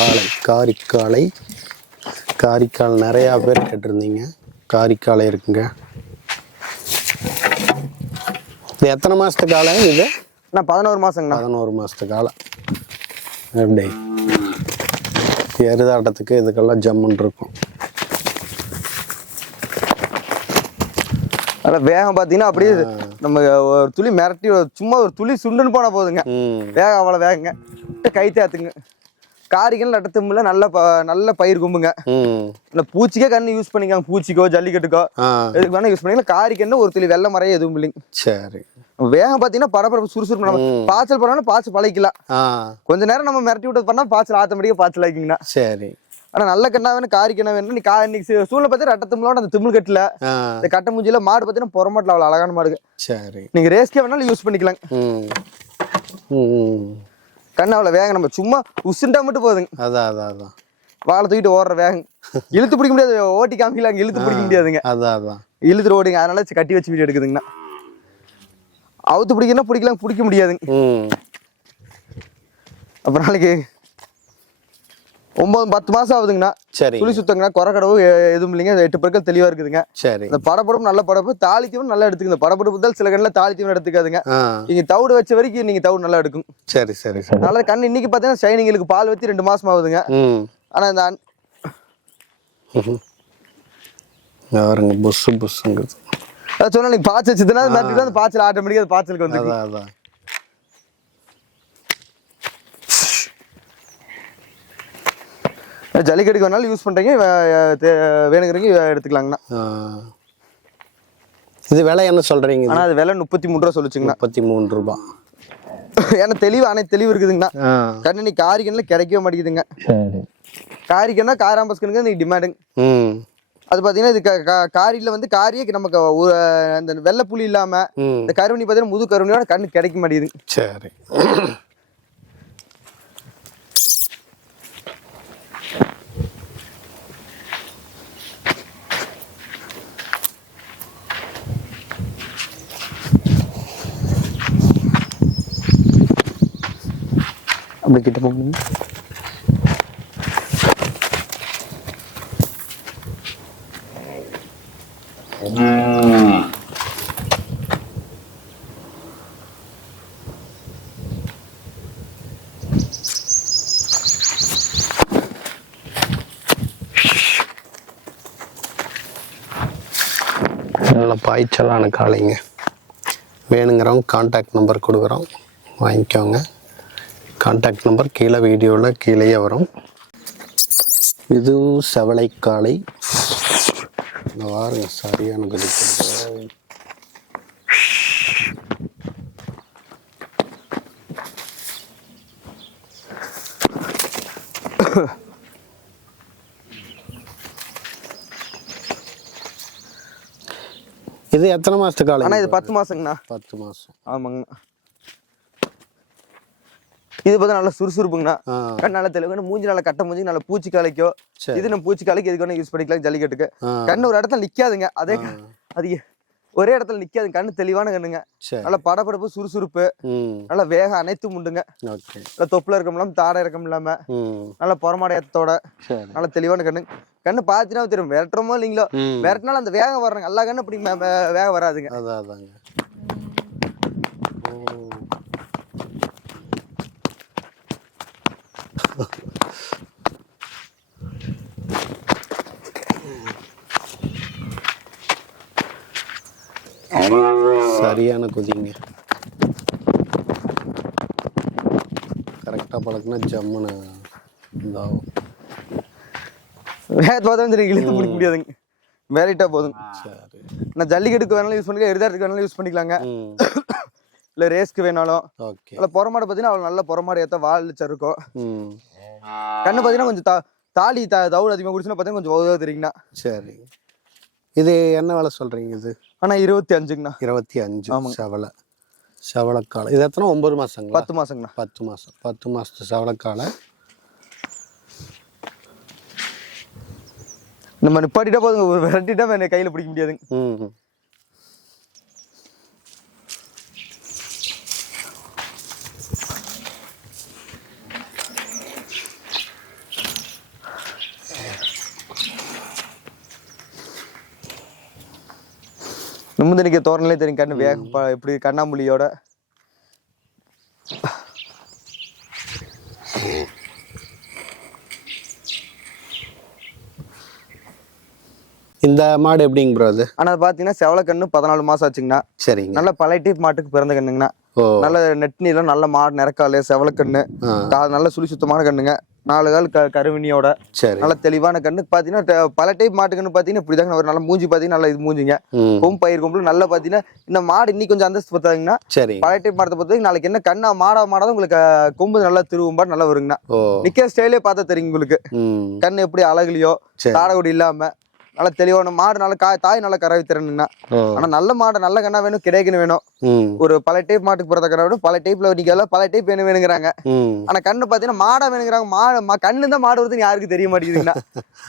காளை காரிக்காலை. காரிக்கால் நிறையா பேர் கேட்டிருந்தீங்க. காரிக்காலை இருக்குங்க. இது எத்தனை மாதத்து காலை இது? நான் 11 மாதங்கண்ணா. 11 மாதத்து காலை. எப்படி எருதாட்டத்துக்கு இதுக்கெல்லாம் ஜம்முன்னு இருக்கும். அதில் வேகம் பார்த்தீங்கன்னா அப்படியே நம்ம ஒரு துளி மிரட்டி சும்மா ஒரு துளி சுண்டுன்னு போனால் போதுங்க. வேகம் அவ்வளோ வேகங்க. கை தேத்துங்க. காரிக்கல் நட்டத்தும்ல நல்ல பயிர் கும்புங்க. இல்லை பூச்சிக்கே கண்ணு யூஸ் பண்ணிக்காங்க. பூச்சிக்கோ ஜல்லிக்கட்டுக்கோ எதுக்கு வேணா யூஸ் பண்ணிக்கலாம். காரிக்கன்னு ஒரு துளி வெள்ளை மறைய எதுவும் இல்லைங்க. சரி. வேகம் பார்த்தீங்கன்னா பரபரப்பு சுறுசுறுப்பு. நம்ம பாய்ச்சல் பண்ணாலும் பாய்ச்சல் பழகிக்கலாம். கொஞ்ச நேரம் நம்ம மிரட்டி விட்டு பண்ணா பாய்ச்சல் ஆட்டோமேட்டிக்கா பாய்ச்சல் ஆகிங்கன்னா. சரி. ஆனா நல்ல கண்ணா வேணும், காரி கண்ணா வேணும். நீ இன்னைக்கு சூழ்நிலை பார்த்து ரட்டத்தும்லோட அந்த திமிழ் கட்டுல இந்த கட்ட மூஞ்சில மாடு பார்த்தீங்கன்னா புறமாட்டில் அவ்வளோ அழகான மாடுங்க. சரி. நீங்க ரேஸ்க்கே வேணாலும் யூஸ் பண்ணிக்கலாங்க. கண்ணு அவ்வளோ வேகம். நம்ம சும்மா உசுண்டா மட்டும் போதுங்க. அதான் வாழை தூக்கிட்டு ஓடுற வேகம். இழுத்து பிடிக்க முடியாது. ஓட்டி காமிக்கலாங்க, இழுத்து பிடிக்க முடியாதுங்க. அதான் இழுத்துட்டு ஓடுங்க. அதனால கட்டி வச்சு வீடியோ எடுக்குதுங்கண்ணா. அவுத்து பிடிக்கணும் பிடிக்கலாம், பிடிக்க முடியாதுங்க. அப்புறம் நாளைக்கு 9-10 மாசம் ஆகுதுங்கண்ணா. சரி. துளி சுத்தங்கண்ணா. குறை கடவு எதுவும் இல்லைங்க. 8 பற்கள் தெளிவா இருக்குதுங்க. சரி. இந்த படப்படப்பு நல்ல படப்பு. தாளித்தீவன் நல்லா எடுத்துக்கு. இந்த படப்படப்பு தான் சில கண்ணில் தாளித்தீவன் எடுத்துக்காதுங்க. நீங்க தவிடு வச்ச வரைக்கும் நீங்க தவிடு நல்லா எடுக்கும். சரி சரி சரி. நல்லா கண் இன்னைக்கு பார்த்தீங்கன்னா ஷைனிங்களுக்கு பால் வச்சு 2 மாசம் ஆகுதுங்க. ஆனா இந்த யாருங்க புஷு புஷுங்கிறது சொன்னா நீங்க பாய்ச்சல் வச்சுதுன்னா அந்த பாய்ச்சல் ஆட்டோமேட்டிக்கா அது பாய்ச்சலுக்கு வந்து அதான் ஜல்லிக்கட்டுக்கு வேணாலும் யூஸ் பண்றீங்க. வேணுங்கிறீங்க எடுத்துக்கலாங்கண்ணா. இது விலை என்ன சொல்றீங்க? ஆனா அது விலை 33 ரூபா சொல்லிச்சுங்கண்ணா. 33 ரூபாய். ஏன்னா அனைத்து தெளிவு இருக்குதுங்கண்ணா. கண்ணு நீ காரிக்கன்ல கிடைக்கவே மாட்டேங்குதுங்க. சரி. காரிக்கன்னா காராம்பஸ்கனுக்கு நீ டிமாண்டுங்க. அது பாத்தீங்கன்னா இது காரியில வந்து காரியே நமக்கு அந்த வெள்ளை புளி இல்லாம இந்த கருவணி பாத்தீங்கன்னா முது கருவணியோட கண்ணு கிடைக்க மாட்டேங்குது. சரி. அப்படி கிட்ட போங்க. நல்ல பாய்ச்சலான காளைங்க. வேணுங்கிறவங்க கான்டாக்ட் நம்பர் கொடுக்குறோம், வாங்கிக்கோங்க. கான்டாக்ட் நம்பர் கீழே வீடியோவில் கீழேயே வரும். இதுவும் செவலைக்காளை. இந்த வாருங்க சரியான கழிக்கிறது. இது எத்தனை மாசத்து காலம்? ஆனா இது 10 மாசங்கண்ணா. 10 மாசம். ஆமாங்கண்ணா. இது பார்த்தா நல்லா சுறுசுறுப்புங்கண்ணா. கண் நல்லா தெளிவு. மூஞ்சி நல்லா கட்ட மூஞ்சி நல்லா பூச்சி காலைக்கோ. இது நம்ம பூச்சி காலைக்கு எதுக்கு வேணா யூஸ் பண்ணிக்கலாம். ஜல்லிக்கட்டுக்கு கண்ணு ஒரு இடத்துல நிக்காதுங்க. அதே அது ஒரே இடத்துல நிக்காது. கண்ணு தெளிவான கண்ணுங்க. நல்லா படப்படப்பு சுறுசுறுப்பு நல்லா வேகம் அனைத்தும் உண்டுங்க. நல்லா தொப்புல இருக்கம் இல்லாம தாடை இறக்கம் இல்லாம நல்லா புறமாடையத்தோட நல்லா தெளிவான கண்ணு. கண்ணு பாத்தினா தெரியும். விரட்டுறமோ இல்லைங்களோ, விரட்டினாலும் அந்த வேகம் வர்றாங்க. எல்லா கண்ணு அப்படி வேகம் வராதுங்க. அதாங்க. சரியான குதிங்க. கரெக்டா பழக்குனா ஜம்முன்னு இதாகும். வேகத்தை பார்த்தா இழுத்து பிடிக்க முடியாதுங்க. வேலைட்டா போதுங்க. சரி. நான் ஜல்லிக்கட்டுக்கு வேணாலும் யூஸ் பண்ணிக்கலாம், எருதாட்டுக்கு வேணாலும் யூஸ் பண்ணிக்கலாங்க. இல்லை ரேஸ்க்கு வேணாலும். ஓகே. இல்லை புறமாடை பார்த்தீங்கன்னா அவ்வளோ நல்ல புறமாடை ஏற்ற வாழ்ச்சா இருக்கும். கண்ணு பார்த்தீங்கன்னா கொஞ்சம் தாலி தவுடு அதிகமாக குடிச்சுன்னா பார்த்தீங்கன்னா கொஞ்சம் உதவ தெரியுங்கண்ணா. சரி. இது என்ன வேலை சொல்றீங்க? இது ஆனா 25ங்கண்ணா. 25 செவலக்காலை. இது எத்தனை? 9 மாசங்களா? 10 மாசங்கண்ணா. 10 மாசம். 10 மாசத்து செவலக்காலை. நம்ம நிப்பாட்டிட்டா போதுங்க. ஒரு விரட்டிட்டா என்ன கையில பிடிக்க முடியாதுங்க. நிமிந்து நிற்க தோரணையிலே தெரியும் கண்ணு வேகம் எப்படி கண்ணாமூலியோட. இந்த மாடு எப்படிங்க ப்ரோ அது? ஆனா அது பாத்தீங்கன்னா செவல கண்ணு 14 மாசம் ஆச்சுங்கண்ணா. சரிங்க. நல்ல பழைய டைப் மாட்டுக்கு பிறந்த கண்ணுங்கண்ணா. நல்ல நெட் நீளம், நல்ல மாடு நிறக்காலு, செவல கண்ணு, நல்ல சுழி சுத்தமான கண்ணுங்க. 4 கால் கருவினியோட நல்ல தெளிவான கண்ணு. பாத்தீங்கன்னா பல டைப் மாட்டு கண்ணு பாத்தீங்கன்னா இப்படிதாங்க ஒரு நல்ல மூஞ்சி பாத்தீங்கன்னா நல்ல இது மூஞ்சிங்க. கொம்பு பயிர் கொம்பு நல்லா பாத்தீங்கன்னா இந்த மாடு இன்னைக்கு கொஞ்சம் அந்தஸ்து பார்த்தாங்கன்னா பழைய டைப் மாடத்தை பொறுத்த நாளைக்கு என்ன கண்ணா மாடாதான் உங்களுக்கு கொம்பு நல்லா திருவும்பாடு நல்லா வருங்கண்ணா. நிக்கிற ஸ்டைலே பார்த்தா தெரியும் உங்களுக்கு கண்ணு எப்படி அழகுலையோ தாடகுடி இல்லாம நல்லா தெளிவான மாடு. நல்லா தாய் நல்லா கறவை திறனுங்கண்ணா. ஆனா நல்ல மாடு நல்ல கண்ணா வேணும், கிடைக்கணும் வேணும். ஒரு பல டைப் மாட்டுக்கு பிறந்த கண்ணா வேணும். பல டைப்ல நிக்கல பல டைப் வேணுங்கிறாங்க. ஆனா கண்ணு பாத்தீங்கன்னா மாடா வேணுங்கிறாங்க. மாடு கண்ணு தான் மாடு வருதுன்னு யாருக்கு தெரிய மாட்டேங்குதுங்கண்ணா.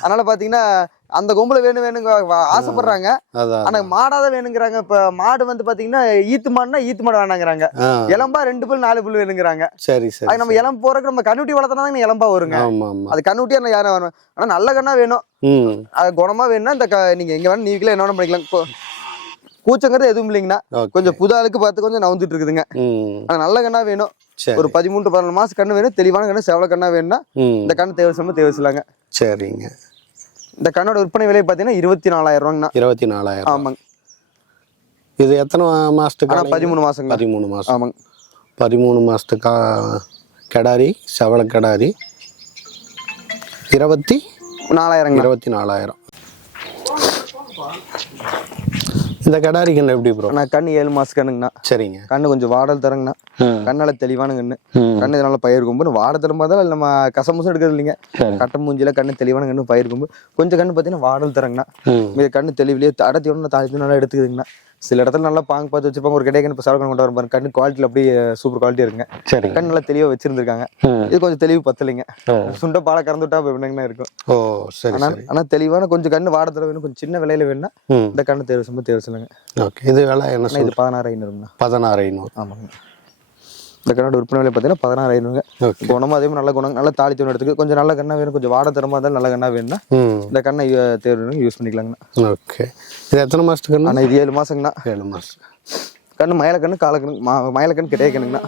அதனால பாத்தீங்கன்னா அந்த கொம்புல வேணுங்க ஆசைப்படுறாங்க. ஆனா மாடாதான் வேணுங்கிறாங்க. இப்ப மாடு வந்து பாத்தீங்கன்னா ஈத்து மாடுனா ஈத்து மாடு வேணாங்கிறாங்க. இளம்பா 2 புல் 4 புல் வேணுங்கிறாங்க. அது நம்ம இளம் போறதுக்கு நம்ம கண்ணுட்டி வளர்த்தனா இளம்பா வருங்க. அது கண்ணுட்டியா யாரும் வேணும். ஆனா நல்ல கண்ணா வேணும். அது குணமா வேணும்னா இந்த நீங்க எங்க வேணும் நீங்களே என்ன பண்ணிக்கலாம். கூச்சங்கிறது எதுவும் இல்லைங்கண்ணா. கொஞ்சம் புது ஆளுக்கு பார்த்து கொஞ்சம் நவுந்துட்டு இருக்குதுங்க. ஆனா நல்ல கண்ணா வேணும். ஒரு 13 to 14 மாசம் கண்ணு வேணும். தெளிவான கண்ணு செவல கண்ணா வேணும்னா இந்த கண்ணு தேவையில்லாங்க. சரிங்க. இந்த கண்ணோட விற்பனை விலை பாத்தீங்கன்னா 24,000 ரூபாங்கண்ணா. 24,000. ஆமாங்க. இது எத்தனை மாசத்துக்கு? 13 மாசங்க. 13 மாசம். ஆமாங்க. 13 மாசத்துக்கு கடாரி செவல கடாரி 24,000. 24,000. இந்த கடாரி கண்ணு எப்படி ப்ரோ? நான் கண்ணு 7 மாசம் கண்ணுங்கண்ணா. சரிங்க. கண்ணு கொஞ்சம் வாடல் தரங்கண்ணா. கண்ணால தெளிவான கண்ணு. கண்ணு இதனால பயிர் கொம்பு வாட தரும் போது நம்ம கசமுசம் எடுக்கிறது இல்லைங்க. கட்ட மூஞ்சில கண்ணு தெளிவான கண்ணு பயிர் கொம்பு. கொஞ்சம் கண்ணு பாத்தீங்கன்னா வாடல் தரங்கண்ணா. கண்ணு தெளிவிலேயே அடத்தி ஒன்று தாழ்த்தி நல்லா எடுத்துக்குதுங்கண்ணா. சில இடத்துல நல்லா பாங்க பார்த்து வச்சிருப்பாங்க. ஒரு கிடையாது இப்போ சவரம் கொண்டு வர கண்ணு குவாலிட்டியில் அப்படியே சூப்பர் குவாலிட்டி இருக்குங்க. சரி. கண்ணு நல்லா தெளிவாக வச்சிருந்துருக்காங்க. இது கொஞ்சம் தெளிவு பத்தலைங்க. சுண்ட பாலை கறந்து விட்டா என்னங்கண்ணா இருக்கும். ஓ சரி. ஆனால் தெளிவான கொஞ்சம் கண்ணு வாட தர வேணும். கொஞ்சம் சின்ன விலையில வேணும்னா இந்த கண்ணு தேவை சொல்லுங்க. ஓகே. இது விலை என்ன? இது 16,500. 16,500. ஆமாங்க. இந்த கண்ணோட விற்பனை விலை பார்த்தீங்கன்னா 16,500. குணமும் அதே மாதிரி நல்ல குணம் நல்ல தாலி தோணு எடுத்துக்கு கொஞ்சம் நல்ல கண்ணா வேணும். கொஞ்சம் வாட தரமா இருந்தாலும் நல்ல கண்ணா வேணும்னா இந்த கண்ணை தேர்வு யூஸ் பண்ணிக்கலாங்கண்ணா. ஓகே. இது எத்தனை மாசத்துக்கு? ஆனால் இது 7 மாசங்கண்ணா. 7 மாசம். கண்ணு மயிலக்கண்ணு காலக்கண்ணு மயிலக்கண்ணு கிடைக்கணுங்கண்ணா.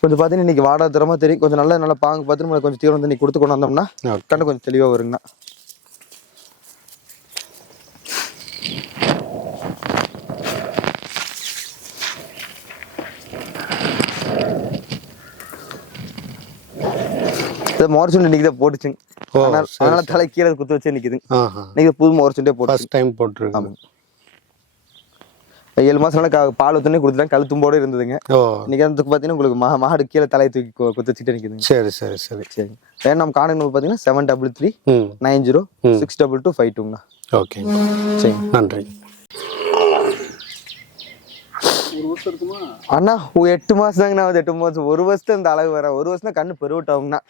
கொஞ்சம் பார்த்தீங்கன்னா இன்னைக்கு வாட தரமா தெரியும். கொஞ்சம் நல்ல பாங்கு பார்த்து நம்ம கொஞ்சம் தீவிரம் தண்ணி கொடுத்து கொண்டு வந்தோம்னா கண்ணு கொஞ்சம் தெளிவாக வருங்கண்ணா. மோர்ச்சுண்டு இன்னைக்கு தான் போட்டுச்சுங்க. அதனால தலை கீழே குத்து வச்சு நிக்குதுங்க. இன்னைக்கு புது மோர்ச்சுண்டே போட்டு ஃபர்ஸ்ட் டைம் போட்டுருக்காங்க. 7 மாசம் பால் ஊத்துனே கொடுத்துட்டாங்க. கழுத்தும்போட இருந்ததுங்க. இன்னைக்கு வந்து பாத்தீங்கன்னா உங்களுக்கு மாடு கீழே தலையை தூக்கி குத்து வச்சுட்டு நிக்குதுங்க. சரி சரி சரி சரி. வேணும் நம்ம கான்டாக்ட் நம்பர் பாத்தீங்கன்னா 73390622252ங்கண்ணா. ஓகே சரி நன்றி. அண்ணா 8 மாசம் தாங்கண்ணா. 8 மாசம் 1 வருஷத்துல இந்த அளவு வர 1 வருஷம் கண்ணு பெருவிட்டாங்கண்ணா.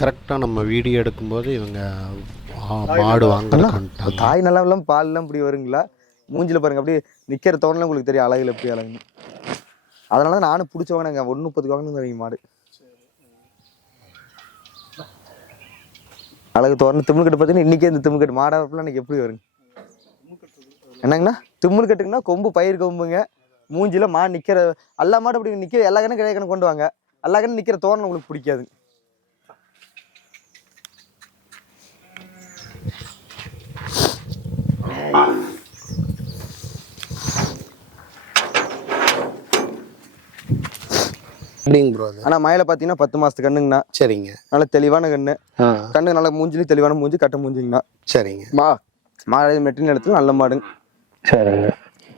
கரெக்டாக நம்ம வீடியோ எடுக்கும்போது இவங்க மாடு வாங்கலாம். தாய் நல்லா இல்லாமல் பால் எல்லாம் இப்படி வருங்களா? மூஞ்சில பாருங்க அப்படியே நிக்கிற தோணலாம் உங்களுக்கு தெரியும் அழகுல எப்படி அழகுன்னு. அதனால தான் நானும் பிடிச்சவங்க 130 வாங்கணுங்க மாடு. அழகு தோரணை திமுல்கட்டு பார்த்தீங்கன்னா இன்னைக்கே இந்த திமுல்கட்டு மாடாப்பெல்லாம் இன்னைக்கு எப்படி வருங்க என்னங்கண்ணா? திமுல்கட்டுக்குன்னா கொம்பு பயிர் கொம்புங்க. மூஞ்சில மாடு நிக்கிற எல்லா மாடு அப்படி நிக்கிற எல்லா கண்ணும் கிடையாது கொண்டு வாங்க. எல்லா கண்ணும் நிக்கிற தோரணை உங்களுக்கு பிடிக்காது. ஆனா மயில பாத்தீங்கன்னா 10 மாசத்து கண்ணுங்கண்ணா. சரிங்க. நல்ல தெளிவான கண்ணு. கண்ணு நல்ல மூஞ்சிலி தெளிவான மூஞ்சி கட்ட மூஞ்சிங்கண்ணா. சரிங்க. மாடு மெட்டின இடத்துல நல்ல மாடுங்க. சரிங்க.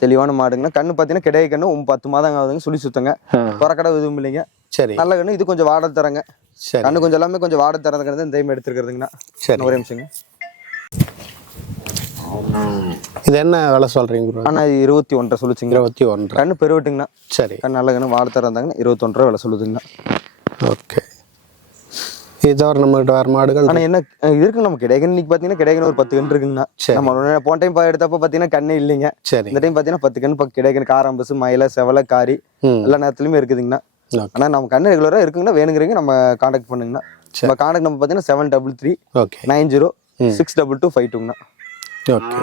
தெளிவான மாடுங்கண்ணா. கண்ணு பாத்தீங்கன்னா கிடையாது கண்ணு 10 மாதம் ஆகுதுங்க. சுழி சுத்தங்க. குறக்கடை எதுவும் இல்லைங்க. சரி. நல்ல கண்ணு. இது கொஞ்சம் வாட தரங்க. கண்ணு கொஞ்சம் எல்லாமே கொஞ்சம் வாட தரதுங்கிறது இந்த டைம் எடுத்துருக்குதுங்கண்ணா. சரி. ஒரே நிமிஷங்க. இது என்ன விலை சொல்றீங்க? ஆனா 21 சொல்லுச்சுங்க. 21 கண்ணு பெருவட்டுங்கண்ணா. சரி. கண்ணு நல்ல கண்ணு வாட தர இருந்தாங்கன்னா 21 ரூபா விலை சொல்லுதுங்கண்ணா. ஓகே. இது தவிர நம்மகிட்ட வேற மாடுகள் ஆனா என்ன இருக்குங்க நம்ம கிடைக்கணும். இன்னைக்கு பாத்தீங்கன்னா கிடைக்கணும் ஒரு 10 கன்று இருக்குங்கண்ணா. நம்ம போன டைம் எடுத்தப்ப பாத்தீங்கன்னா கண்ணே இல்லைங்க. சரி. இந்த டைம் பாத்தீங்கன்னா 10 கன்று கிடைக்கணும். காராம்பஸ் மயில செவல காரி எல்லா நேரத்துலயுமே இருக்குதுங்கண்ணா. ஆனா நம்ம கண்ணு ரெகுலரா இருக்குங்கன்னா வேணுங்கிறீங்க நம்ம கான்டாக்ட் பண்ணுங்கண்ணா. நம்ம கான்டாக்ட் நம்பர் பாத்தீங்கன்னா 73390622252ங்கண்ணா. ஓகே.